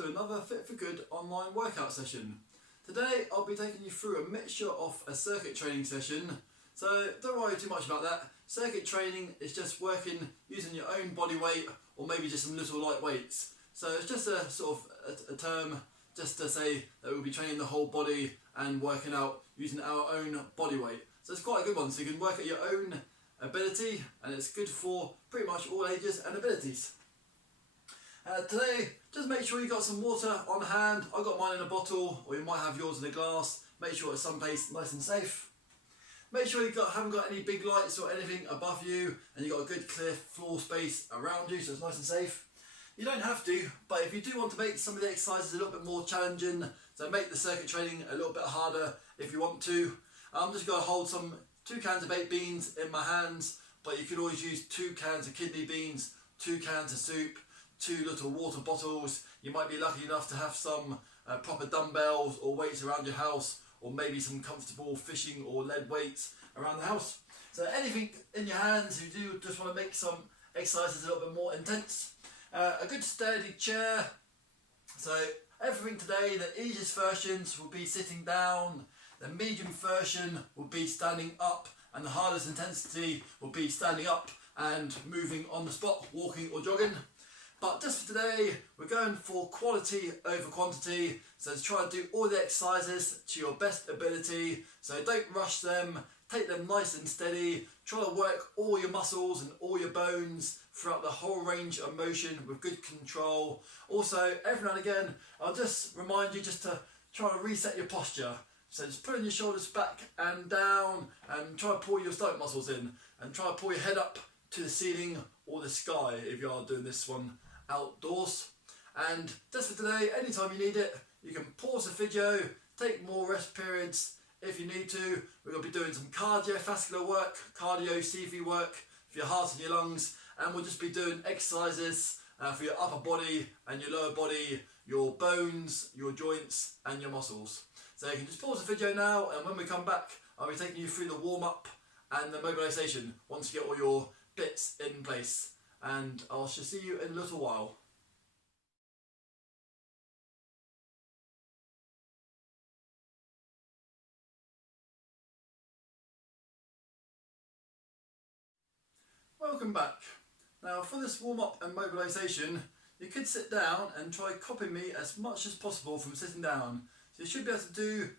to another Fit for Good online workout session. Today I'll be taking you through a mixture of a circuit training session, so don't worry too much about that. Circuit training is just working using your own body weight or maybe just some little light weights. So it's just a sort of a term just to say that we'll be training the whole body and working out using our own body weight. So it's quite a good one, so you can work at your own ability and it's good for pretty much all ages and abilities. Today, just make sure you got some water on hand. I've got mine in a bottle, or you might have yours in a glass. Make sure it's someplace nice and safe. Make sure you haven't got any big lights or anything above you, and you've got a good clear floor space around you, so it's nice and safe. You don't have to, but if you do want to make some of the exercises a little bit more challenging, so make the circuit training a little bit harder if you want to, I'm just going to hold some 2 cans of baked beans in my hands, but you could always use 2 cans of kidney beans, 2 cans of soup, 2 little water bottles. You might be lucky enough to have some proper dumbbells or weights around your house, or maybe some comfortable fishing or lead weights around the house. So anything in your hands, if you do just want to make some exercises a little bit more intense. A good sturdy chair. So everything today, the easiest versions will be sitting down, the medium version will be standing up, and the hardest intensity will be standing up and moving on the spot, walking or jogging. But just for today, we're going for quality over quantity. So to try and do all the exercises to your best ability. So don't rush them, take them nice and steady. Try to work all your muscles and all your bones throughout the whole range of motion with good control. Also, every now and again, I'll just remind you just to try and reset your posture. So just putting your shoulders back and down, and try to pull your stomach muscles in, and try to pull your head up to the ceiling or the sky if you are doing this one outdoors. And just for today, anytime you need it, you can pause the video, take more rest periods if you need to. We're going to be doing some cardiovascular work, cardio CV work for your heart and your lungs, and we'll just be doing exercises for your upper body and your lower body, your bones, your joints and your muscles. So you can just pause the video now, and when we come back, I'll be taking you through the warm-up and the mobilisation once you get all your bits in place. And I shall see you in a little while. Welcome back. Now for this warm-up and mobilisation, you could sit down and try copying me as much as possible from sitting down. So you should be able to do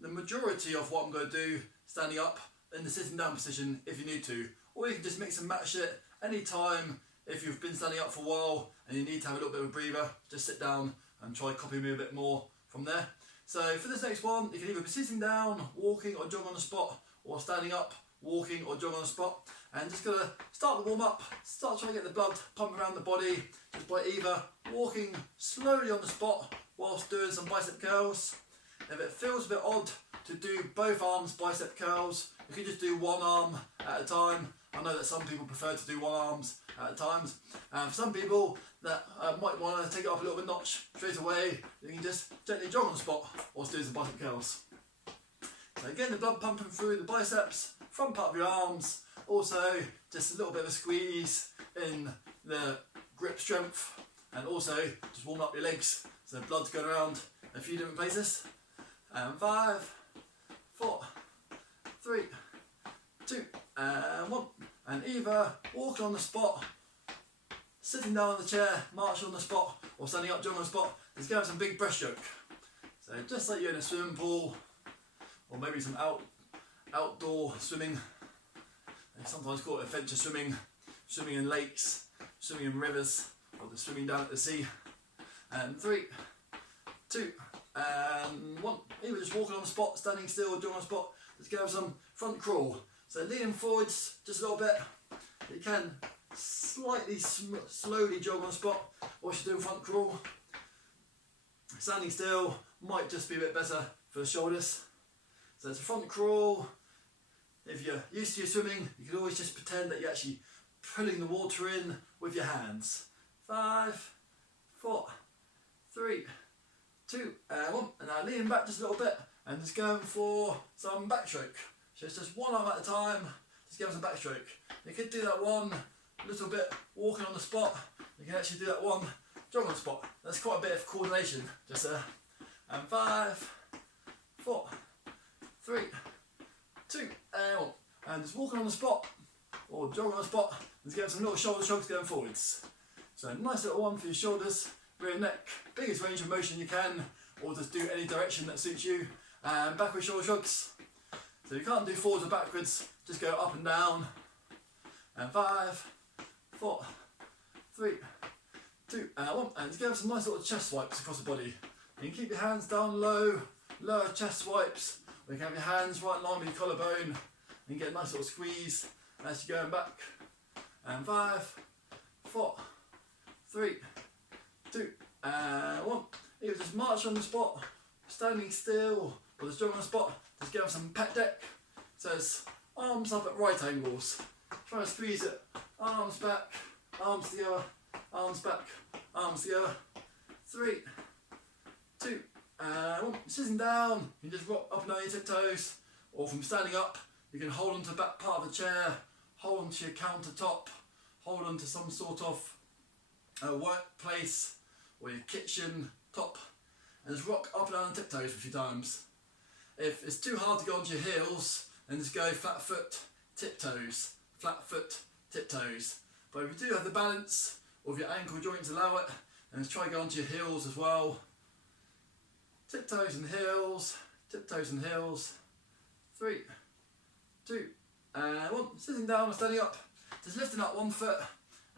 the majority of what I'm going to do standing up in the sitting down position if you need to. Or you can just mix and match it any time. If you've been standing up for a while and you need to have a little bit of a breather, just sit down and try copying me a bit more from there. So for this next one, you can either be sitting down, walking or jogging on the spot, or standing up, walking or jogging on the spot. And just going to start the warm up, start trying to get the blood pumping around the body just by either walking slowly on the spot whilst doing some bicep curls. If it feels a bit odd to do both arms bicep curls, you can just do one arm at a time. I know that some people prefer to do one arms at times. For some people that might want to take it up a little bit notch straight away, you can just gently jog on the spot whilst doing some bicep curls. So getting the blood pumping through the biceps, front part of your arms, also just a little bit of a squeeze in the grip strength, and also just warm up your legs so the blood's going around a few different places. And 5, 4, 3, 2, and 1. And either walking on the spot, sitting down on the chair, marching on the spot, or standing up, jogging on the spot, just go have some big breaststroke. So just like you're in a swimming pool, or maybe some outdoor swimming. They sometimes call it adventure swimming, swimming in lakes, swimming in rivers, or just swimming down at the sea. And 3, 2, and 1. Either just walking on the spot, standing still, or jogging on the spot. Just go have some front crawl. So leaning forwards just a little bit. You can slightly slowly jog on the spot whilst you're doing front crawl. Standing still might just be a bit better for the shoulders. So it's a front crawl. If you're used to your swimming, you can always just pretend that you're actually pulling the water in with your hands. 5, 4, 3, 2, and 1. And now leaning back just a little bit and just going for some backstroke. So it's just one arm at a time, just give us a backstroke. You could do that one little bit walking on the spot. You can actually do that one jog on the spot. That's quite a bit of coordination. Just and 5, 4, 3, 2, and 1. And just walking on the spot, or jogging on the spot, and get some little shoulder shrugs going forwards. So a nice little one for your shoulders, for your neck, biggest range of motion you can, or just do any direction that suits you. And backward shoulder shrugs. So you can't do forwards or backwards, just go up and down. And 5, 4, 3, 2, and 1. And just give some nice little chest swipes across the body. You can keep your hands down low, lower chest swipes, or you can have your hands right in line with your collarbone and get a nice little squeeze as you're going back. And 5, 4, 3, 2, and 1. Either just march on the spot, standing still, or just jog on the spot. Just give some pec deck. So it's arms up at right angles. Try to squeeze it. Arms back, arms together, arms back, arms together. 3, 2, and 1. Sitting down, you can just rock up and down your tiptoes, or from standing up, you can hold onto the back part of the chair, hold onto your countertop, hold onto some sort of workplace or your kitchen top, and just rock up and down the tiptoes a few times. If it's too hard to go onto your heels, then just go flat foot, tiptoes, flat foot, tiptoes. But if you do have the balance, or if your ankle joints allow it, then just try to go onto your heels as well. Tiptoes and heels, tiptoes and heels. 3, 2, and 1. Sitting down and standing up. Just lifting up one foot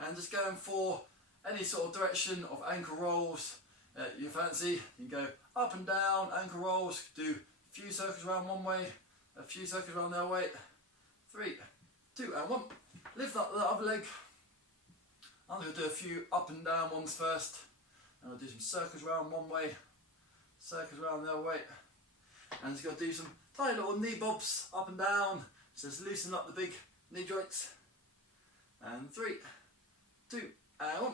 and just going for any sort of direction of ankle rolls you fancy. You can go up and down, ankle rolls, do a few circles around one way, a few circles around the other way. 3, 2, and 1. Lift up the other leg. I'm going to do a few up and down ones first. And I'll do some circles around one way, circles around the other way. And just got to do some tiny little knee bobs up and down. Just loosen up the big knee joints. And 3, 2, and 1.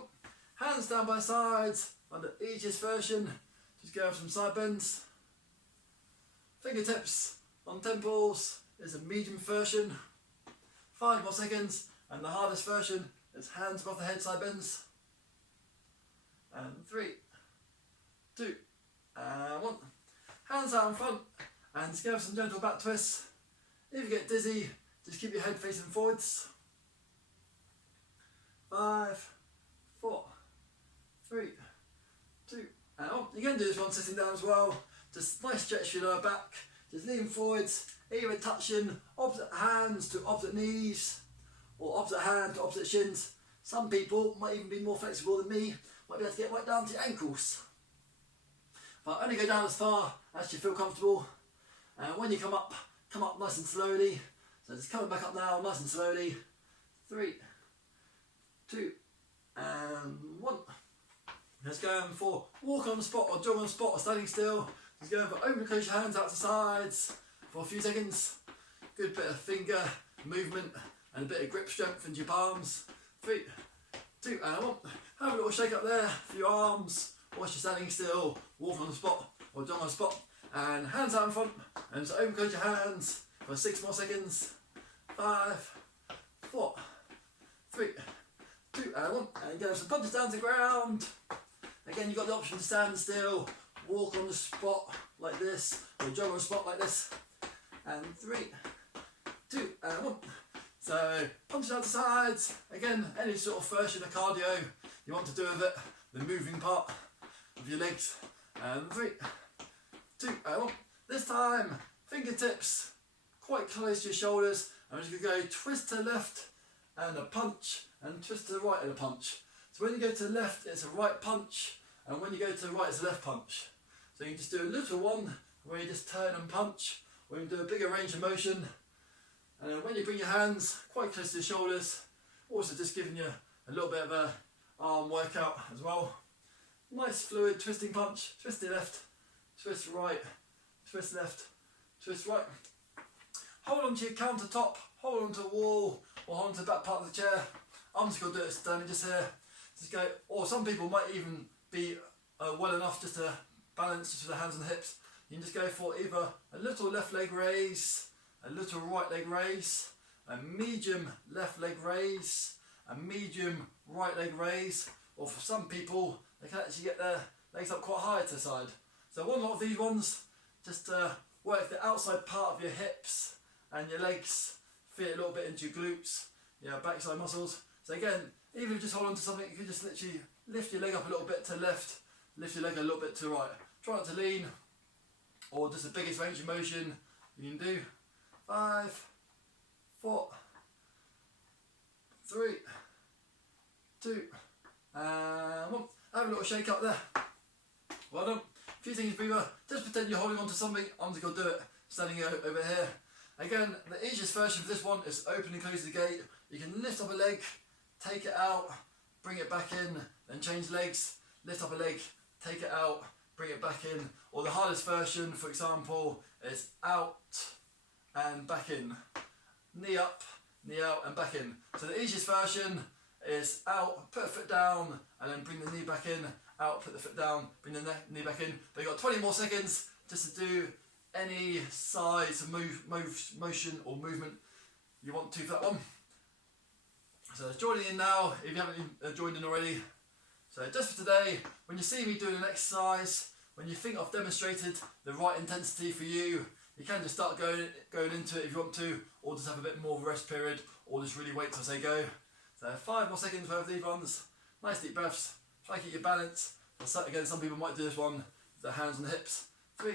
Hands down by sides. On the easiest version, just go for some side bends. Fingertips on temples is a medium version. 5 more seconds, and the hardest version is hands above the head side bends. And 3, 2, and 1. Hands out in front, and just go for some gentle back twists. If you get dizzy, just keep your head facing forwards. 5, 4, 3, 2, and 1. You can do this one sitting down as well. Just nice stretch your lower back. Just lean forwards, either touching opposite hands to opposite knees, or opposite hand to opposite shins. Some people might even be more flexible than me, might be able to get right down to your ankles. But only go down as far as you feel comfortable. And when you come up nice and slowly. So just coming back up now, nice and slowly. 3, 2, and 1. Just going for walk on the spot or jog on the spot or standing still. Just going for open and close your hands out to sides for a few seconds. Good bit of finger movement and a bit of grip strength into your palms. 3, 2, and 1. Have a little shake up there for your arms whilst you're standing still, walk on the spot or jog on the spot. And hands out in front and just open and close your hands for 6 more seconds. 5, 4, 3, 2, and 1. And go some punches down to the ground. Again, you've got the option to stand still, walk on the spot like this, or jog on the spot like this. And 3, 2, and 1. So, punches out the sides. Again, any sort of version of cardio you want to do with it, the moving part of your legs. And 3, 2, and 1. This time, fingertips quite close to your shoulders. I'm just going to go twist to the left and a punch, and twist to the right and a punch. So when you go to the left, it's a right punch, and when you go to the right, it's a left punch. So you can just do a little one where you just turn and punch, or you can do a bigger range of motion. And then when you bring your hands quite close to the shoulders, also just giving you a little bit of a arm workout as well. Nice fluid twisting punch, twist to left, twist right, twist left, twist right. Hold on to your countertop, hold on to a wall, or hold on to the back part of the chair. I'm just going to do it standing just here. Just go, or some people might even be well enough just to balance just with the hands on the hips. You can just go for either a little left leg raise, a little right leg raise, a medium left leg raise, a medium right leg raise, or for some people they can actually get their legs up quite high to the side. So one lot of these ones, just work the outside part of your hips and your legs, feel a little bit into your glutes, your backside muscles. So again, even if you just hold on to something, you can just literally lift your leg up a little bit to the left, lift your leg a little bit to the right. Try not to lean, or just the biggest range of motion you can do. 5, 4, 3, 2, and 1. Have a little shake up there. Well done. A few things, breather. Just pretend you're holding on to something. I'm just going to do it standing over here. Again, the easiest version for this one is open and close the gate. You can lift up a leg, take it out, bring it back in, then change legs, lift up a leg, take it out, bring it back in. Or the hardest version, for example, is out and back in. Knee up, knee out and back in. So the easiest version is out, put a foot down, and then bring the knee back in, out, put the foot down, bring the knee back in. But you've got 20 more seconds just to do any size of motion or movement you want to for that one. So joining in now, if you haven't joined in already. So just for today, when you see me doing an exercise, when you think I've demonstrated the right intensity for you, you can just start going into it if you want to, or just have a bit more of a rest period, or just really wait till I say go. So 5 more seconds worth of these ones. Nice deep breaths. Try to keep your balance. So again, some people might do this one with their hands on the hips. 3,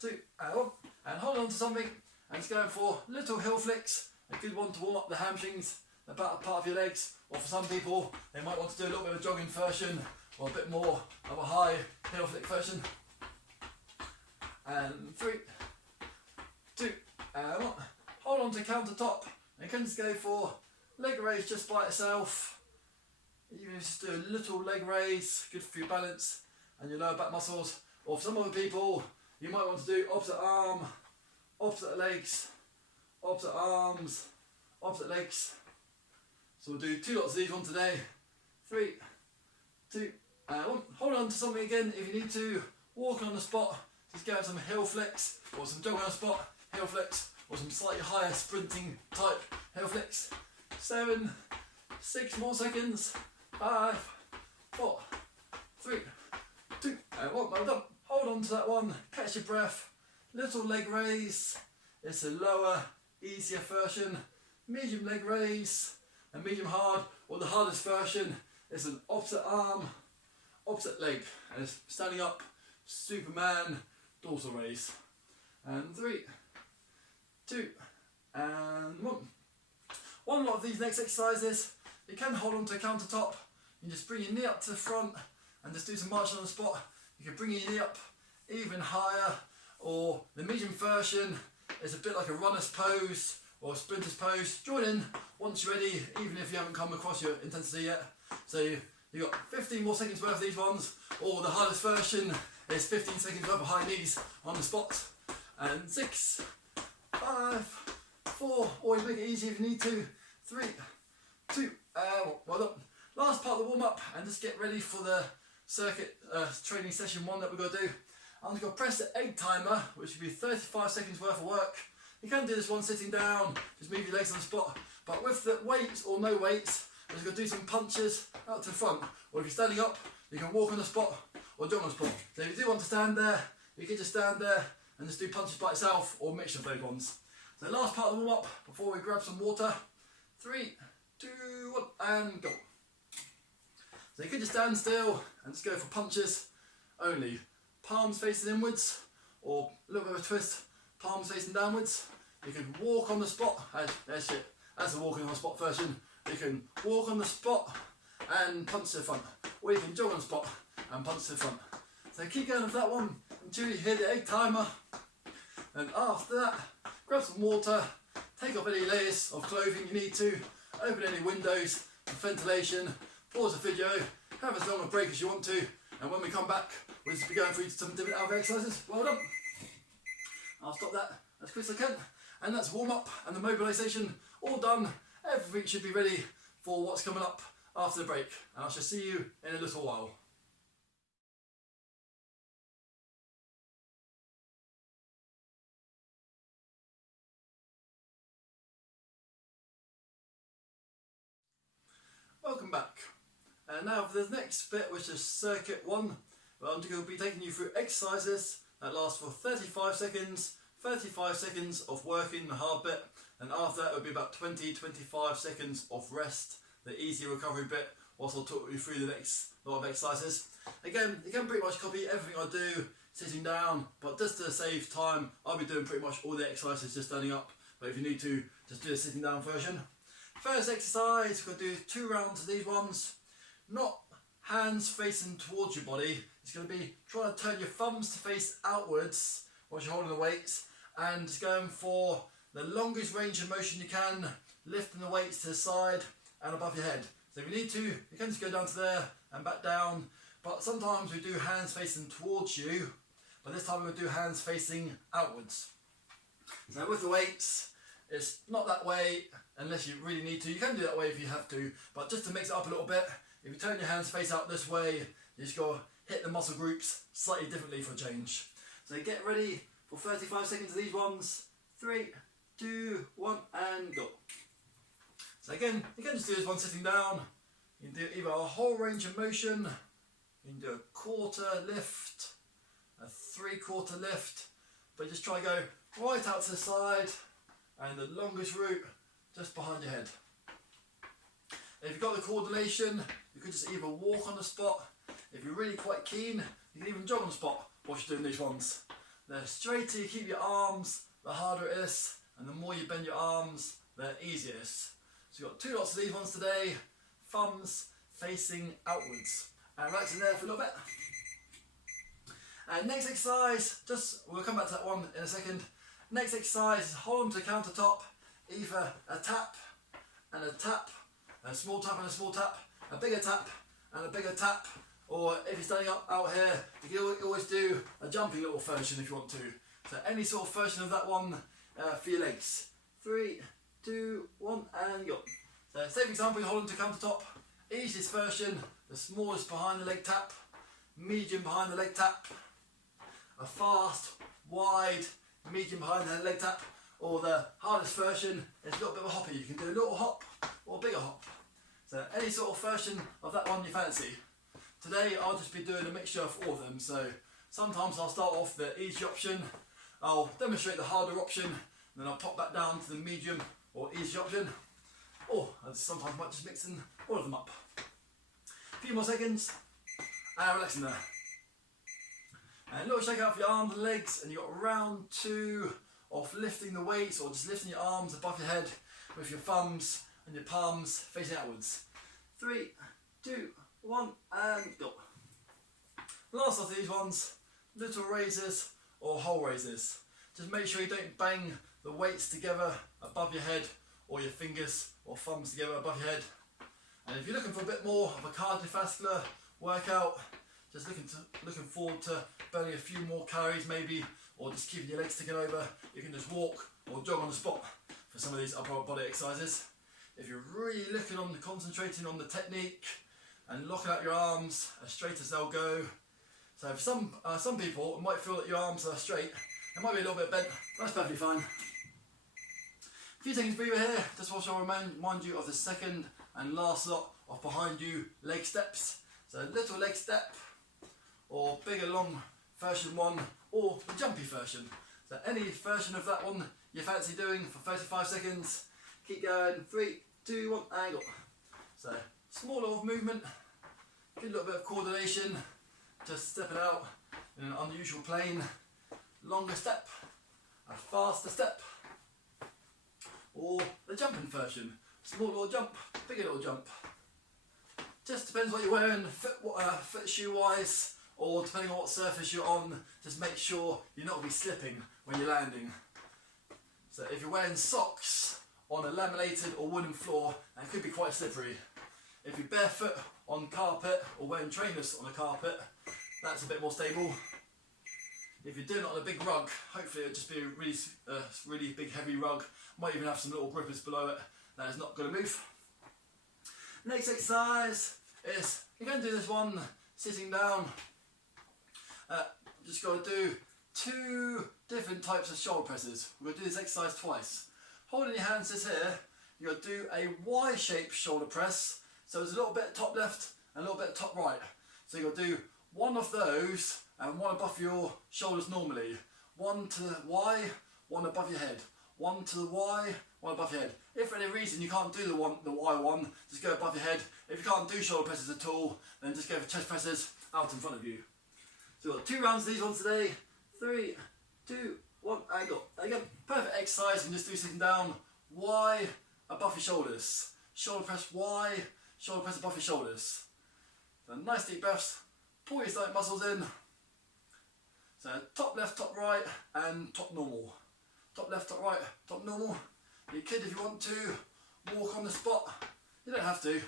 2, and 1. And hold on to something. And just going for little heel flicks. A good one to warm up the hamstrings, the back part of your legs. Or for some people, they might want to do a little bit of a jogging version, or a bit more of a high heel flick version. And 3, 2, and 1. Hold on to countertop. And you can just go for leg raise just by itself. Even if you just do a little leg raise, good for your balance and your lower back muscles. Or for some other people, you might want to do opposite arm, opposite legs, opposite arms, opposite legs. So we'll do 2 lots of these one today. 3, 2, and 1. Hold on to something again if you need to. Walk on the spot, just go some heel flicks, or some jogging on the spot, heel flicks, or some slightly higher sprinting type heel flicks. 7, 6 more seconds. 5, 4, 3, 2, and 1. Well done. Hold on to that one. Catch your breath. Little leg raise. It's a lower, easier version. Medium leg raise and medium hard. Or the hardest version is an opposite arm, opposite leg, and it's standing up. Superman dorsal raise. And 3, 2, and 1. One lot of these next exercises, you can hold on to a countertop. You can just bring your knee up to the front and just do some marching on the spot. You can bring your knee up even higher, or the medium version is a bit like a runner's pose or a sprinter's pose. Join in once you're ready, even if you haven't come across your intensity yet. So you've got 15 more seconds worth of these ones, or the hardest version is 15 seconds worth of high knees on the spot. And 6, 5, 4, always make it easy if you need to. 3, 2, well done. Last part of the warm up, and just get ready for the circuit training session 1 that we're going to do. I'm just going to press the egg timer, which will be 35 seconds worth of work. You can do this one sitting down, just move your legs on the spot. But with the weights or no weights, I'm just going to do some punches out to the front. Or if you're standing up, you can walk on the spot or jog on the spot. So if you do want to stand there, you can just stand there and just do punches by itself, or a mixture of those ones. So last part of the warm up before we grab some water. 3, 2, 1, and go. So you can just stand still and just go for punches only. Palms facing inwards, or a little bit of a twist, palms facing downwards. You can walk on the spot. That's it. That's the walking on the spot version. You can walk on the spot and punch to the front, or you can jog on the spot and punch to the front. So keep going with that one until you hear the egg timer. And after that, grab some water, take off any layers of clothing you need to, open any windows for ventilation, pause the video, have as long a break as you want to, and when we come back, we'll just be going through some different other exercises. Well done. I'll stop that as quick as I can. And that's warm up and the mobilisation all done. Everything should be ready for what's coming up after the break. And I shall see you in a little while. Welcome back. And now for the next bit, which is circuit 1, I'm going to be taking you through exercises that last for 35 seconds, 35 seconds of working the hard bit, and after that it will be about 20-25 seconds of rest, the easy recovery bit, whilst I'll talk you through the next lot of exercises. Again, you can pretty much copy everything I do sitting down, but just to save time, I'll be doing pretty much all the exercises just standing up, but if you need to, just do the sitting down version. First exercise, we're going to do 2 rounds of these ones, not hands facing towards your body. It's going to be trying to turn your thumbs to face outwards while you're holding the weights, and it's going for the longest range of motion you can, lifting the weights to the side and above your head. So if you need to, you can just go down to there and back down, but sometimes we do hands facing towards you, but this time we'll do hands facing outwards. So with the weights, it's not that way unless you really need to. You can do that way if you have to, but just to mix it up a little bit, if you turn your hands face out this way, you just got to hit the muscle groups slightly differently for a change. So get ready for 35 seconds of these ones. 3, 2, 1 and go. So again, you can just do this one sitting down. You can do either a whole range of motion, you can do a quarter lift, a 3/4 lift, but just try to go right out to the side and the longest route just behind your head. If you've got the coordination, you could just either walk on the spot. If you're really quite keen, you can even jog on the spot while you're doing these ones. The straighter you keep your arms, the harder it is, and the more you bend your arms, the easier it is. So you've got 2 lots of these ones today, thumbs facing outwards. And relaxing there for a little bit. And next exercise, we'll come back to that one in a second. Next exercise is hold on to the countertop, either a tap and a tap, a small tap and a small tap, a bigger tap and a bigger tap, or if you're standing up out here, you can always do a jumping little version if you want to. So any sort of version of that one for your legs. 3, 2, 1 and go. So same example, you hold on to countertop, easiest version, the smallest behind the leg tap, medium behind the leg tap, a fast, wide, medium behind the leg tap, or the hardest version is a little bit of a hopper. You can do a little hop or a bigger hop. So any sort of version of that one you fancy. Today I'll just be doing a mixture of all of them. So sometimes I'll start off the easy option, I'll demonstrate the harder option, and then I'll pop back down to the medium or easy option. Or I sometimes might just mix in all of them up. A few more seconds, and relaxing there. And a little shake out for your arms and legs, and you've got round 2 of lifting the weights, or just lifting your arms above your head with your thumbs and your palms facing outwards. 3, 2, 1 and go. Last of these ones, little raises or whole raises. Just make sure you don't bang the weights together above your head, or your fingers or thumbs together above your head. And if you're looking for a bit more of a cardiovascular workout, just looking forward to burning a few more calories maybe, or just keeping your legs ticking over, you can just walk or jog on the spot for some of these upper body exercises. If you're really concentrating on the technique and locking out your arms as straight as they'll go. So for some people, it might feel that your arms are straight, it might be a little bit bent, that's perfectly fine. A few seconds breather here, just whilst I'll remind you of the second and last lot of behind you leg steps. So little leg step, or bigger long version one, or the jumpy version. So any version of that one you fancy doing for 35 seconds, keep going, 3, 2, 1, and go. So small little movement, get a little bit of coordination, just step it out in an unusual plane, longer step, a faster step, or the jumping version, small little jump, bigger little jump. Just depends what you're wearing, foot shoe wise, or depending on what surface you're on, just make sure you're not going to be slipping when you're landing. So if you're wearing socks on a laminated or wooden floor, it could be quite slippery. If you're barefoot on carpet or wearing trainers on a carpet, that's a bit more stable. If you're doing it on a big rug, hopefully it'll just be a really big heavy rug, might even have some little grippers below it, that is not going to move. Next exercise is, you're going to do this one sitting down. Just got to do 2 different types of shoulder presses. We're going to do this exercise twice. Holding your hands just here, you're going to do a Y-shaped shoulder press. So it's a little bit top left and a little bit top right. So you've got to do one of those and one above your shoulders normally. One to the Y, one above your head. One to the Y, one above your head. If for any reason you can't do the Y one, just go above your head. If you can't do shoulder presses at all, then just go for chest presses out in front of you. So we've got 2 rounds of these ones today. 3, 2, 1, and go. Again, perfect exercise. You can just do sitting down. Y above your shoulders. Shoulder press Y, shoulder press above your shoulders. So nice deep breaths. Pull your stomach muscles in. So top left, top right, and top normal. Top left, top right, top normal. You could, if you want to, walk on the spot. You don't have to.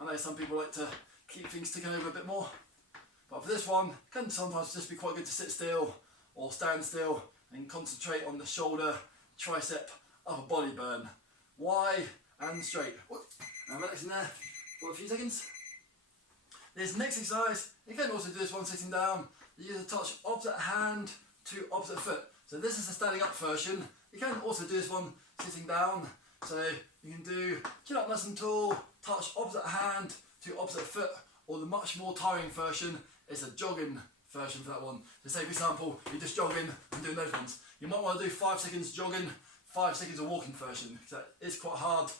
I know some people like to keep things ticking over a bit more. But for this one, it can sometimes just be quite good to sit still or stand still and concentrate on the shoulder, tricep, upper body burn. Wide and straight. And relax in there for a few seconds. This next exercise, you can also do this one sitting down. You use a touch opposite hand to opposite foot. So this is the standing up version. You can also do this one sitting down. So you can do chin up nice and tall, touch opposite hand to opposite foot, or the much more tiring version is a jogging version for that one. So say for example, you're just jogging and doing those ones. You might want to do 5 seconds jogging, 5 seconds of walking version, because that is quite hard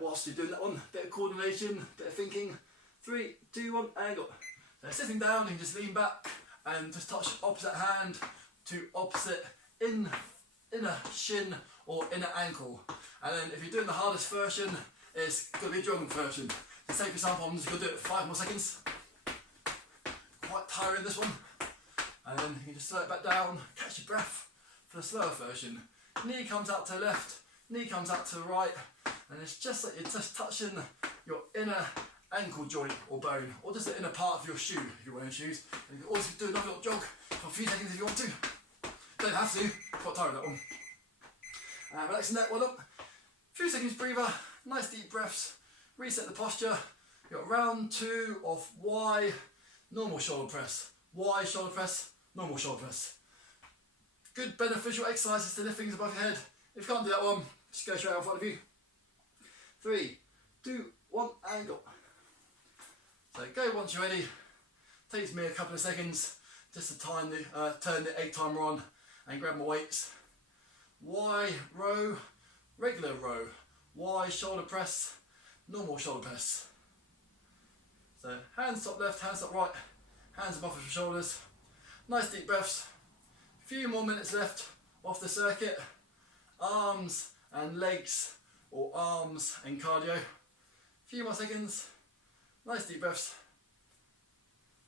whilst you're doing that one. Bit of coordination, bit of thinking. 3, 2, 1, and go. So sitting down, you can just lean back and just touch opposite hand to opposite inner shin or inner ankle. And then if you're doing the hardest version, it's going to be a jogging version. So say for example, I'm just going to do it 5 more seconds. Quite tiring this one. And then you can just slow it back down, catch your breath for the slower version. Knee comes out to the left, knee comes out to the right, and it's just like you're just touching your inner ankle joint or bone, or just the inner part of your shoe if you're wearing shoes. And you can also do another little jog for a few seconds if you want to. Don't have to, quite tired that one. Relaxing that one up. Few seconds breather, nice deep breaths, reset the posture. You've got round 2 of Y, normal shoulder press. Y shoulder press, normal shoulder press. Good beneficial exercises to lift things above your head. If you can't do that one, just go straight out in front of you. 3, 2, 1, and go. So go once you're ready. Takes me a couple of seconds just to turn the egg timer on and grab my weights. Y row, regular row. Y shoulder press, normal shoulder press. So hands top left, hands top right, hands above your shoulders. Nice deep breaths. Few more minutes left off the circuit. Arms and legs, or arms and cardio. Few more seconds. Nice deep breaths.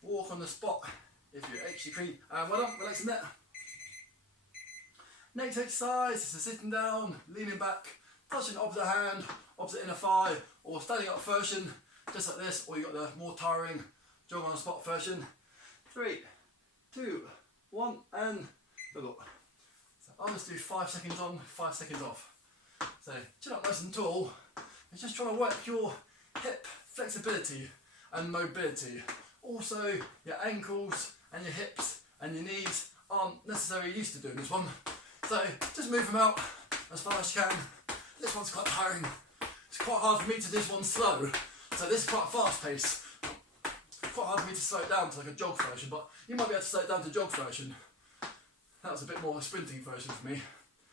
Walk on the spot if you're extra clean. And well done, relaxing there. Next exercise is the sitting down, leaning back, touching opposite hand, opposite inner thigh, or standing up version, just like this, or you've got the more tiring jog on the spot version. 3, 2, 1, and go. So I'll just do 5 seconds on, 5 seconds off. So chin up nice and tall. It's just trying to work your hip flexibility and mobility. Also, your ankles and your hips and your knees aren't necessarily used to doing this one. So just move them out as far as you can. This one's quite tiring. It's quite hard for me to do this one slow. So this is quite fast pace. Quite hard for me to slow it down to like a jog version, but you might be able to slow it down to jog version. That was a bit more of a sprinting version for me.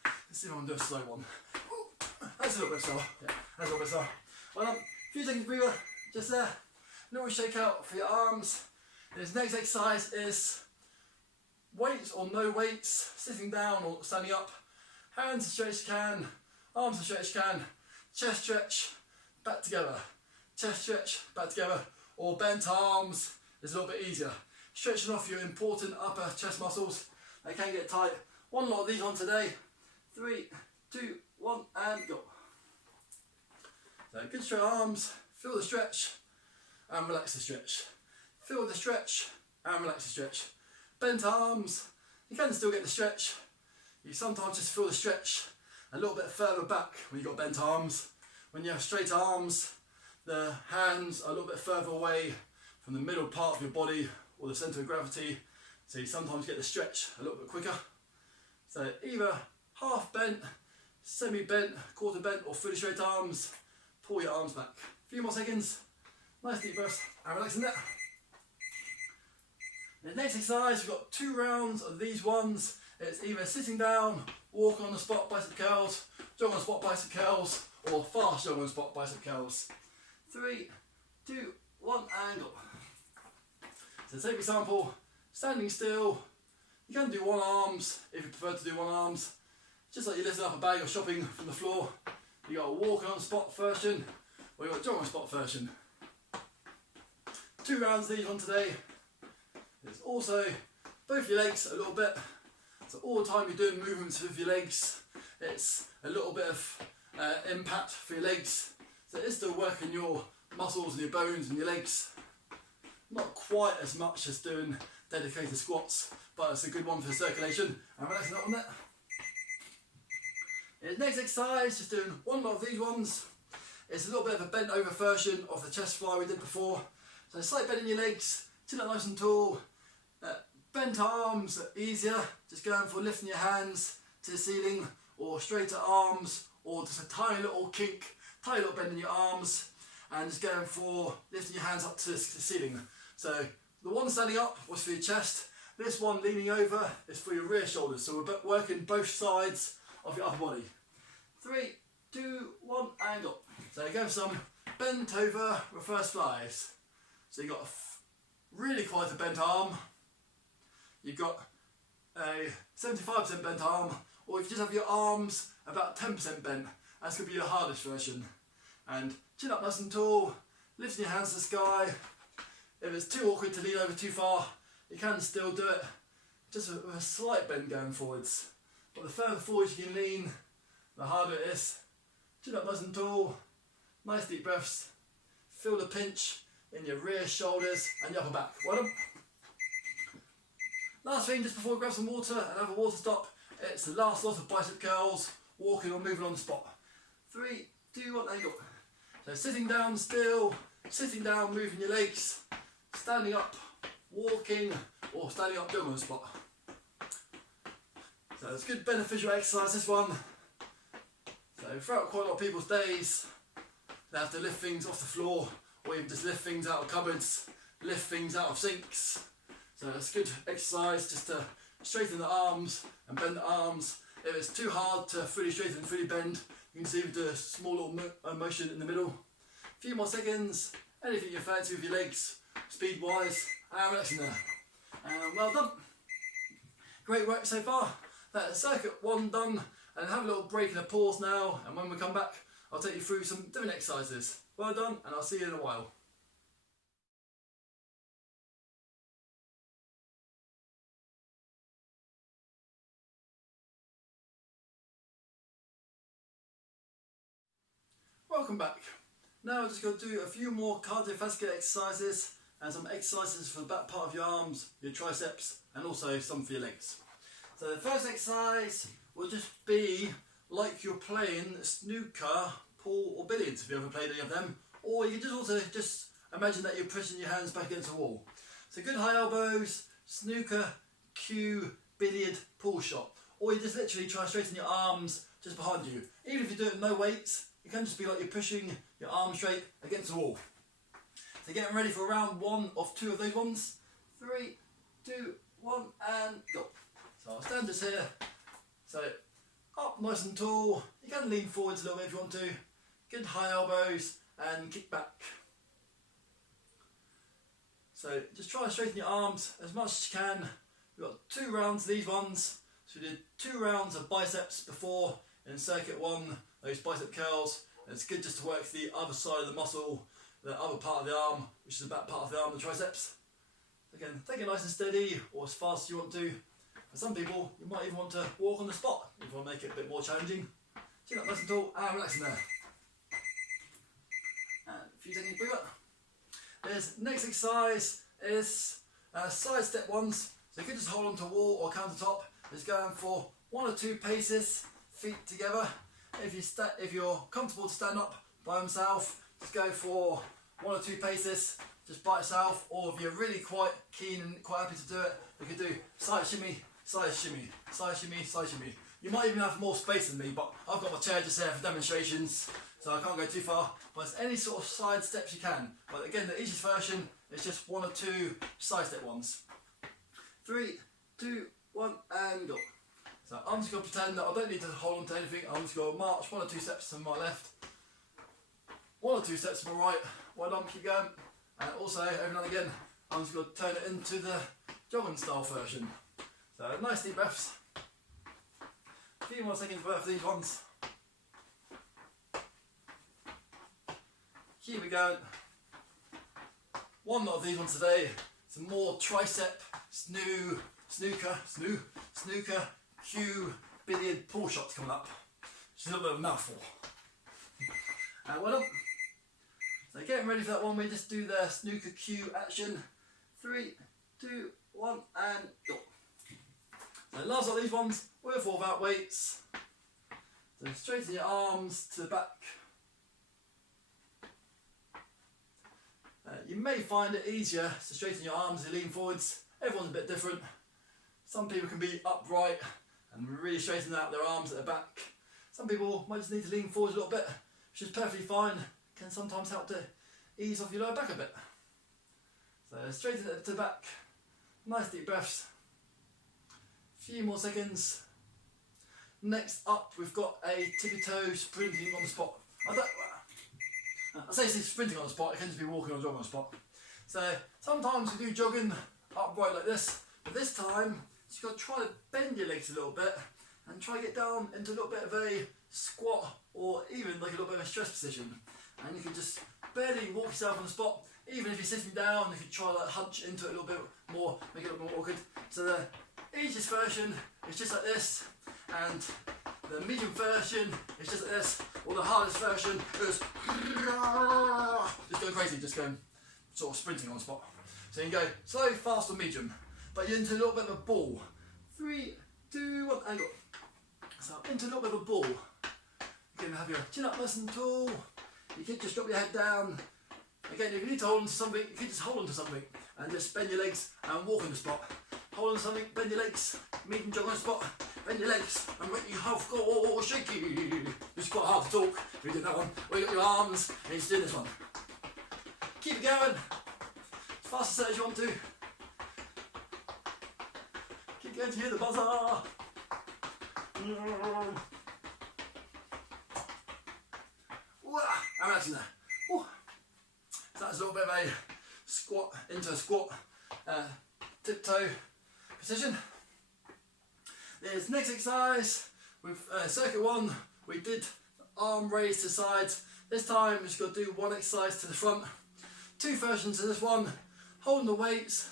Let's see if I can do a slow one. Ooh, that's a little bit slower. Yeah, that's a little bit slower. Well done. Few seconds breather, just there. Little shake out for your arms. This next exercise is weights or no weights, sitting down or standing up. Hands as straight as you can, arms as straight as you can. Chest stretch, back together. Chest stretch, back together. Or bent arms is a little bit easier. Stretching off your important upper chest muscles. They can get tight. One lot of these on today. 3, 2, 1, and go. So good straight arms, feel the stretch, and relax the stretch. Feel the stretch, and relax the stretch. Bent arms, you can still get the stretch. You sometimes just feel the stretch a little bit further back when you've got bent arms. When you have straight arms, the hands are a little bit further away from the middle part of your body or the centre of gravity, so you sometimes get the stretch a little bit quicker. So either half bent, semi bent, quarter bent, or fully straight arms. Pull your arms back. A few more seconds. Nice deep breaths and relaxing there. The next exercise, we've got 2 rounds of these ones. It's either sitting down, walk on the spot bicep curls, jog on the spot bicep curls, or fast jog on the spot bicep curls. 3, 2, 1, and go. So take example, standing still. You can do one arms if you prefer to do one arms. Just like you're lifting up a bag of shopping from the floor. You got a walk on the spot version, or you got a jog on the spot version. 2 rounds of these one today. It's also both your legs a little bit. So all the time you're doing movements with your legs, it's a little bit of impact for your legs. So it's still working your muscles and your bones and your legs. Not quite as much as doing dedicated squats, but it's a good one for circulation. And relaxing up on that. The next exercise, just doing one lot of these ones. It's a little bit of a bent over version of the chest fly we did before. So slight bend in your legs, chin up nice and tall. Bent arms are easier, just going for lifting your hands to the ceiling, or straighter arms, or just a tiny little kink, tiny little bend in your arms, and just going for lifting your hands up to the ceiling. So the one standing up was for your chest, this one leaning over is for your rear shoulders, so we're working both sides of your upper body. 3, 2, 1, and go. So go for some bent over reverse flies. So you've got a really quite a bent arm. You've got a 75% bent arm, or if you just have your arms about 10% bent, that's going to be your hardest version. And chin up nice and tall, lifting your hands to the sky. If it's too awkward to lean over too far, you can still do it, just with a slight bend going forwards. But the further forward you can lean, the harder it is. Chin up nice and tall, nice deep breaths. Feel the pinch in your rear shoulders and your upper back. Well done. Last thing, just before we grab some water and have a water stop, it's the last lot of bicep curls, walking or moving on the spot. 3, 2, 1, and go. So sitting down still, sitting down, moving your legs, standing up, walking, or standing up, doing on the spot. So it's a good beneficial exercise, this one. So throughout quite a lot of people's days, they have to lift things off the floor, or even just lift things out of cupboards, lift things out of sinks. So it's a good exercise just to straighten the arms and bend the arms. If it's too hard to fully straighten and fully bend, you can see we do a small little motion in the middle. A few more seconds, anything you fancy with your legs, speed wise, and relaxing there. And well done. Great work so far. That's circuit 1 done, and have a little break and a pause now, and when we come back I'll take you through some different exercises. Well done, and I'll see you in a while. Welcome back. Now I'm just going to do a few more cardiovascular exercises and some exercises for the back part of your arms, your triceps, and also some for your legs. So the first exercise will just be like you're playing snooker, pool or billiards if you ever played any of them, or you can just imagine that you're pushing your hands back against a wall. So good high elbows, snooker, cue, billiard, pool shot, or you just literally try straighten your arms just behind you. Even if you do it with no weights, it can just be like you're pushing your arm straight against the wall. So getting ready for round 1 of 2 of those ones. 3, 2, 1, and go. So I'll stand just here. So up nice and tall. You can lean forwards a little bit if you want to. Good high elbows and kick back. So just try and straighten your arms as much as you can. We've got 2 rounds of these ones. So we did 2 rounds of biceps before in circuit 1, those bicep curls. And it's good just to work the other side of the muscle, the other part of the arm, which is the back part of the arm, the triceps. Again, take it nice and steady, or as fast as you want to. For some people, you might even want to walk on the spot if you want to make it a bit more challenging. Chin up nice and tall, and relaxing there. And a few seconds breathe up. This next exercise is side step ones. So you can just hold on to a wall or countertop. It's going for 1 or 2 paces, feet together. If you're comfortable to stand up by himself, just go for 1 or 2 paces, just by itself. Or if you're really quite keen and quite happy to do it, you could do side shimmy, side shimmy, side shimmy, side shimmy. You might even have more space than me, but I've got my chair just there for demonstrations. so I can't go too far, but it's any sort of side steps you can. But again, the easiest version is just 1 or 2 side step ones. 3, 2, 1 and go. So I'm just going to pretend that I don't need to hold on to anything. I'm just going to march 1 or 2 steps to my left, 1 or 2 steps to my right. Well done, keep going. And also, every now and again, I'm just going to turn it into the jogging style version. So nice deep breaths. A few more seconds worth of these ones. Keep it going. One lot of these ones today. Some more tricep, snooker, Q, billiard pull shots coming up. Just a little bit of a mouthful. Well done. So getting ready for that one, we just do the snooker Q action. 3, 2, 1 and go. So last of these ones, with or without weights. So straighten your arms to the back. You may find it easier to straighten your arms as you lean forwards. Everyone's a bit different. Some people can be upright and really straighten out their arms at the back. Some people might just need to lean forwards a little bit, which is perfectly fine. Can sometimes help to ease off your lower back a bit. So straighten it to the back. Nice deep breaths. Few more seconds. Next up, we've got a tippy toe sprinting on the spot. I say sprinting on the spot, it can just be walking or jogging on the spot. So sometimes we do jogging upright like this, but this time you've got to try to bend your legs a little bit and try to get down into a little bit of a squat or even like a little bit of a stress position. And you can just barely walk yourself on the spot. Even if you're sitting down, you can try to like hunch into it a little bit more, make it a little more awkward. So the easiest version is just like this, and the medium version is just like this, or the hardest version is just going crazy, just going sort of sprinting on the spot. So you can go slow, fast or medium, but you're into a little bit of a ball. 3, 2, 1 and go. So into a little bit of a ball. You can have your chin up nice and tall. You can just drop your head down. Again, if you need to hold on to something, you can just hold on to something and just bend your legs and walk on the spot. Hold on to something, bend your legs, medium jog on the spot, bend your legs and make your half go shaky. It's quite hard to talk if you did that one. Or you got your arms and you just do this one. Keep it going, as fast as you want to. Keep going to hear the buzzer. I'm actually there. Ooh. So that's a little bit of a squat into a squat, tiptoe position. There's next exercise with circuit 1. We did arm raise to sides. This time we've just got to do 1 exercise to the front. 2 versions of this one. Holding the weights,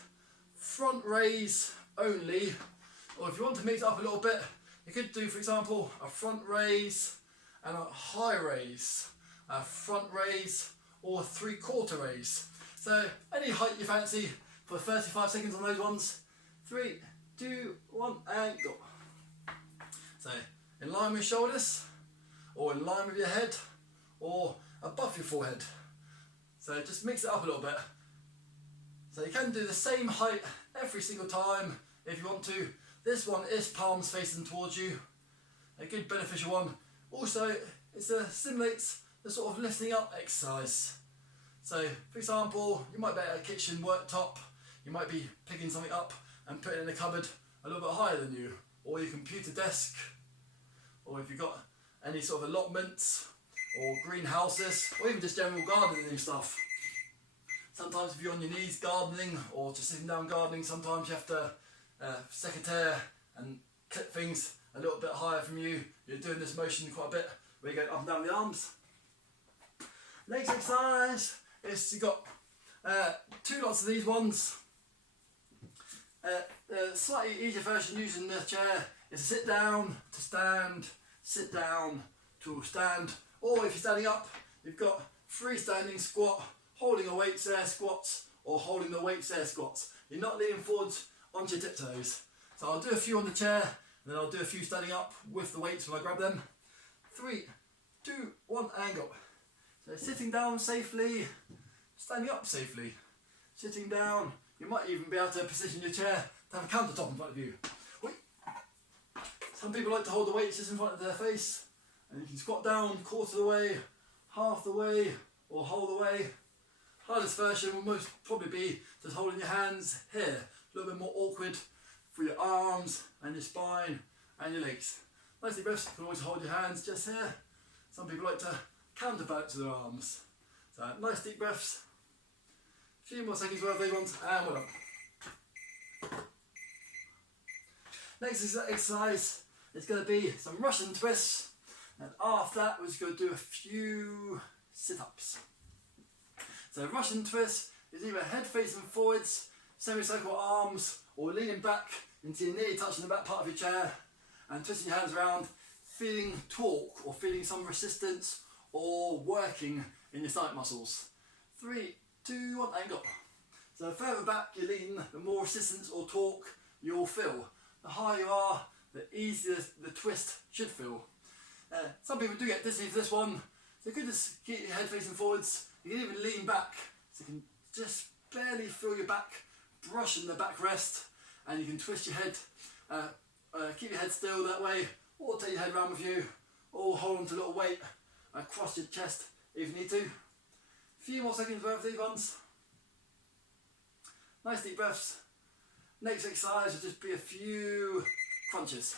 front raise only, or if you want to mix it up a little bit, you could do, for example, a front raise and a high raise. A front raise or 3/4 raise. So any height you fancy for 35 seconds on those ones. 3, 2, 1 and go. So in line with your shoulders, or in line with your head, or above your forehead. So just mix it up a little bit. So you can do the same height every single time if you want to. This one is palms facing towards you. A good beneficial one. Also, it simulates the sort of lifting up exercise. So, for example, you might be at a kitchen worktop, you might be picking something up and putting it in a cupboard a little bit higher than you, or your computer desk, or if you've got any sort of allotments, or greenhouses, or even just general gardening and stuff. Sometimes if you're on your knees gardening, or just sitting down gardening, sometimes you have to secateurs and clip things a little bit higher from you. You're doing this motion quite a bit, where you go up and down the arms. Next exercise is you've got 2 lots of these ones. The slightly easier version using the chair is to sit down, to stand, sit down, to stand. Or if you're standing up, you've got freestanding squat, holding a weights air squats, or holding the weights air squats. You're not leaning forwards onto your tiptoes. So I'll do a few on the chair, and then I'll do a few standing up with the weights when I grab them. 3, 2, 1 and go. So sitting down safely, standing up safely, sitting down. You might even be able to position your chair to have a countertop in front of you. Wait. Some people like to hold the weights just in front of their face, and you can squat down, 1/4 of the way, half the way or whole the way. Hardest version will most probably be just holding your hands here. A little bit more awkward for your arms and your spine and your legs. Nice deep breaths. You can always hold your hands just here. Some people like to counterbalance with their arms. So nice deep breaths. A few more seconds worth of these ones and we're done. Next exercise is going to be some Russian twists, and after that we're just going to do a few sit-ups. So Russian twist is either head facing forwards, semicircle arms, or leaning back until you're nearly touching the back part of your chair and twisting your hands around, feeling torque or feeling some resistance or working in your stomach muscles. 3, 2, 1 and go. So the further back you lean, the more resistance or torque you'll feel. The higher you are, the easier the twist should feel. Some people do get dizzy for this one, so you could just keep your head facing forwards. You can even lean back, so you can just barely feel your back brushing the backrest, and you can twist your head, keep your head still that way, or take your head around with you, or hold on to a little weight across your chest if you need to. A few more seconds worth of these ones. Nice deep breaths. Next exercise will just be a few crunches.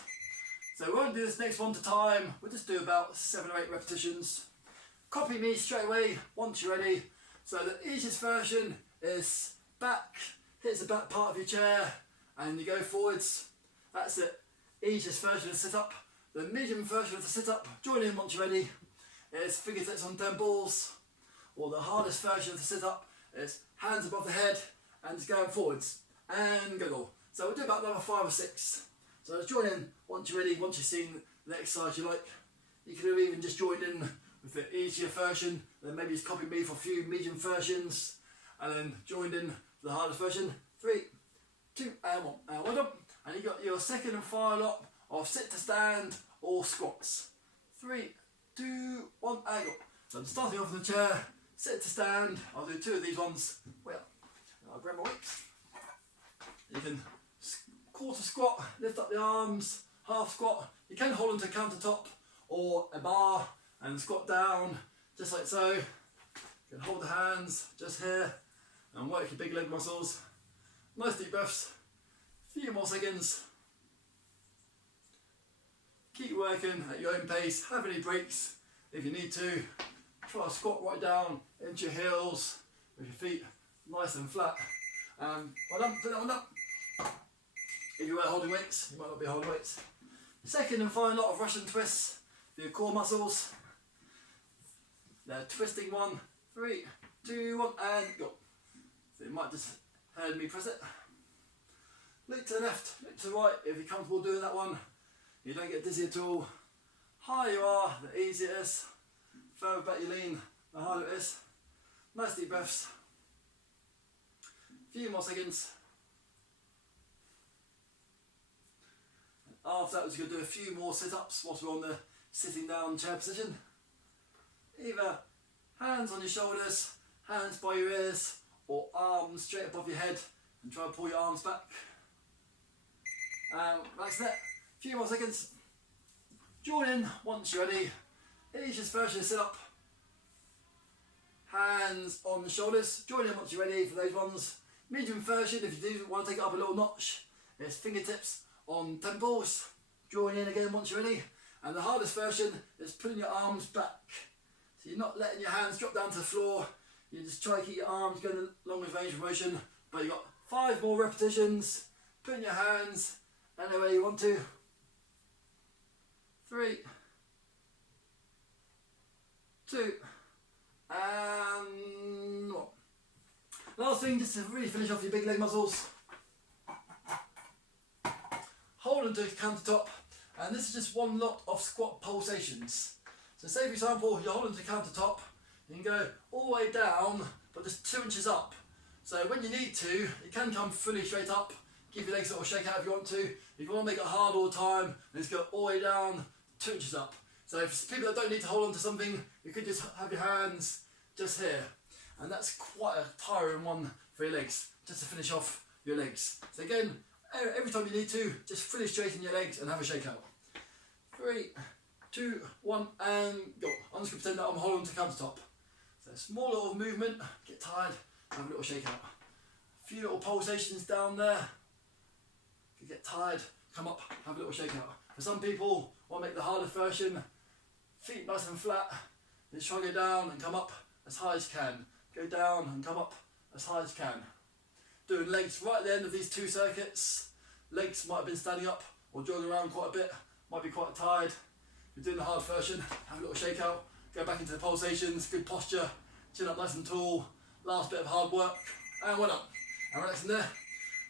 So we won't do this next one to time, we'll just do about 7 or 8 repetitions. Copy me straight away once you're ready. So the easiest version is back, hits the back part of your chair and you go forwards. That's it. Easiest version of the sit-up. The medium version of the sit-up, join in once you're ready, is fingertips on temples. Or the hardest version of the sit-up is hands above the head and just going forwards. And go. So we'll do about another 5 or 6. So join in once you're ready, once you've seen the exercise you like. You could have even just joined in with the easier version, then maybe just copy me for a few medium versions, and then joined in for the hardest version. 3, 2 and 1. And well done. And you got your second and final lot of sit to stand or squats. 3, 2, 1 and go. So I'm starting off in the chair, sit to stand. I'll do 2 of these ones. Well, I'll grab my weights. You can quarter squat, lift up the arms, half squat. You can hold onto a countertop or a bar and squat down, just like so. You can hold the hands just here and work your big leg muscles. Nice deep breaths. A few more seconds. Keep working at your own pace. Have any breaks if you need to. Try to squat right down into your heels with your feet nice and flat. Well done, put that one up. If you were holding weights, you might not be holding weights. Second and final lot of Russian twists for your core muscles. The twisting one. 3, 2, 1 and go. So you might just heard me press it. Look to the left, look to the right if you're comfortable doing that one. You don't get dizzy at all. Higher you are, the easier it is. Further back you lean, the harder it is. Nice deep breaths. A few more seconds. After that, we're going to do a few more sit-ups whilst we're on the sitting down chair position. Either hands on your shoulders, hands by your ears, or arms straight above your head and try and pull your arms back. That's it. A few more seconds. Join in once you're ready. Easiest version of sit-up. Hands on the shoulders. Join in once you're ready for those ones. Medium version, if you do want to take it up a little notch, it's fingertips on temples. Join in again once you're ready. And the hardest version is pulling your arms back. So you're not letting your hands drop down to the floor. You just try to keep your arms going along with range of motion. But you've got 5 more repetitions. Putting your hands anywhere you want to. 3, 2, and 1. Last thing, just to really finish off your big leg muscles. Hold onto the countertop, and this is just one lot of squat pulsations. So say for example, you're holding the countertop, you can go all the way down, but just 2 inches up. So when you need to, you can come fully straight up, give your legs a little shake out if you want to. If you want to make it hard all the time, then just go all the way down, 2 inches up. So for people that don't need to hold on to something, you could just have your hands just here. And that's quite a tiring one for your legs, just to finish off your legs. So again, every time you need to, just fully straighten your legs and have a shake out. 3, 2, 1, and go. I'm just going to pretend that I'm holding to countertop. So a small little movement, get tired, have a little shake out. A few little pulsations down there. If you get tired, come up, have a little shake out. For some people, want to make the harder version, feet nice and flat, just try to go down and come up as high as you can. Go down and come up as high as you can. Doing legs right at the end of these 2 circuits. Legs might have been standing up or jogging around quite a bit, might be quite tired. If you're doing the hard version, have a little shake out, go back into the pulsations, good posture, chin up nice and tall, last bit of hard work, and well done. And relaxing there.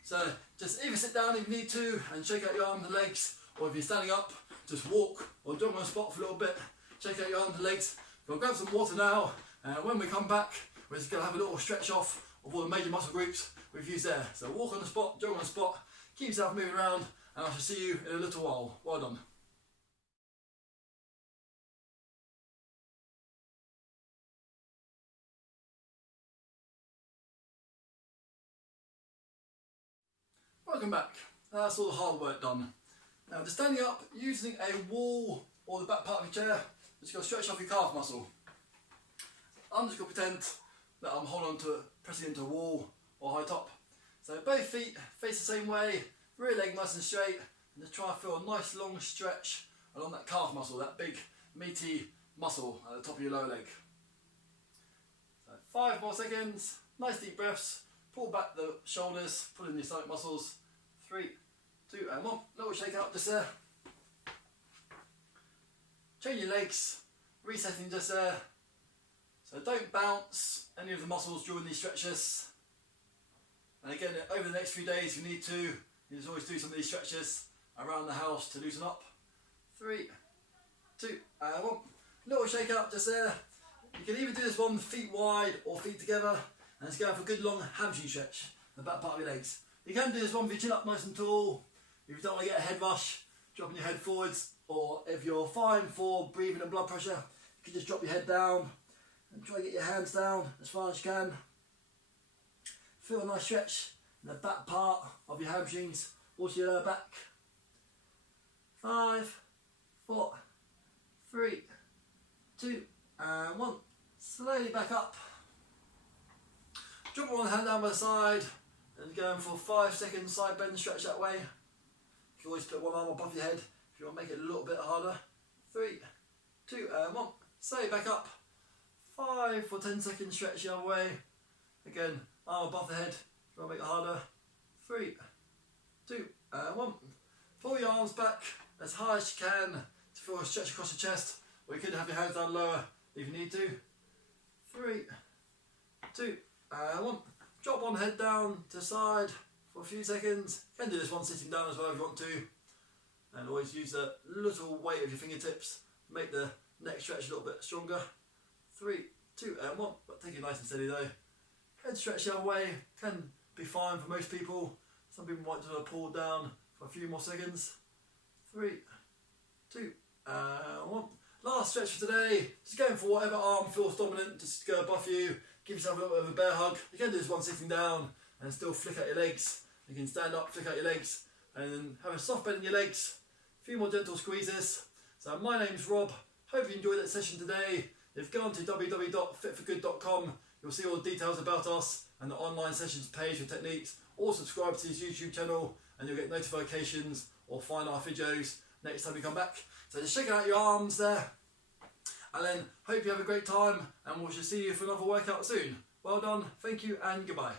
So just either sit down if you need to and shake out your arms and legs, or if you're standing up, just walk or jog on the spot for a little bit, shake out your arms and legs. We'll grab some water now, and when we come back, we're just going to have a little stretch off of all the major muscle groups we've used there. So walk on the spot, jog on the spot, keep yourself moving around, and I shall see you in a little while. Well done. Welcome back. That's all the hard work done. Now just standing up, using a wall or the back part of your chair, just going to stretch off your calf muscle. I'm just going to pretend that I'm holding on to it, pressing into a wall or high top. So both feet face the same way, rear leg nice and straight, and just try and feel a nice long stretch along that calf muscle, that big meaty muscle at the top of your lower leg. So 5 more seconds, nice deep breaths, pull back the shoulders, pull in your stomach muscles. 3, 2, and 1. Little shake out just there. Change your legs, resetting just there. So don't bounce any of the muscles during these stretches. And again, over the next few days, if you need to, you just always do some of these stretches around the house to loosen up. 3, 2, and 1. Little shake out just there. You can either do this one feet wide or feet together, and it's going for a good long hamstring stretch, the back part of your legs. You can do this one with your chin up nice and tall. If you don't want to get a head rush, dropping your head forwards, or if you're fine for breathing and blood pressure, you can just drop your head down and try to get your hands down as far as you can. Feel a nice stretch in the back part of your hamstrings, also your lower back. 5, 4, 3, 2, and 1. Slowly back up. Drop one hand down by the side and going for 5 seconds side bend stretch that way. You can always put one arm above your head if you want to make it a little bit harder. 3, 2, and 1. Slowly back up. 5 or 10 seconds stretch the other way. Again, arm above the head if you want to make it harder. 3, 2, and 1. Pull your arms back as high as you can to feel a stretch across the chest, or you could have your hands down lower if you need to. 3, 2, and 1. Drop one head down to the side for a few seconds. You can do this one sitting down as well if you want to. And always use a little weight of your fingertips to make the neck stretch a little bit stronger. 3, 2, and 1. But take it nice and steady though. Head stretch the other way. Can be fine for most people. Some people might do a pull down for a few more seconds. 3, 2, and 1. Last stretch for today. Just going for whatever arm feels dominant. Just go above you. Give yourself a little bit of a bear hug. You can do this one sitting down and still flick out your legs. You can stand up, flick out your legs, and then have a soft bend in your legs. A few more gentle squeezes. So my name's Rob. Hope you enjoyed that session today. If you go on to www.fitforgood.com, you'll see all the details about us and the online sessions page for techniques. Or subscribe to this YouTube channel and you'll get notifications or find our videos next time we come back. So just check out your arms there. And then hope you have a great time, and we shall see you for another workout soon. Well done, thank you, and goodbye.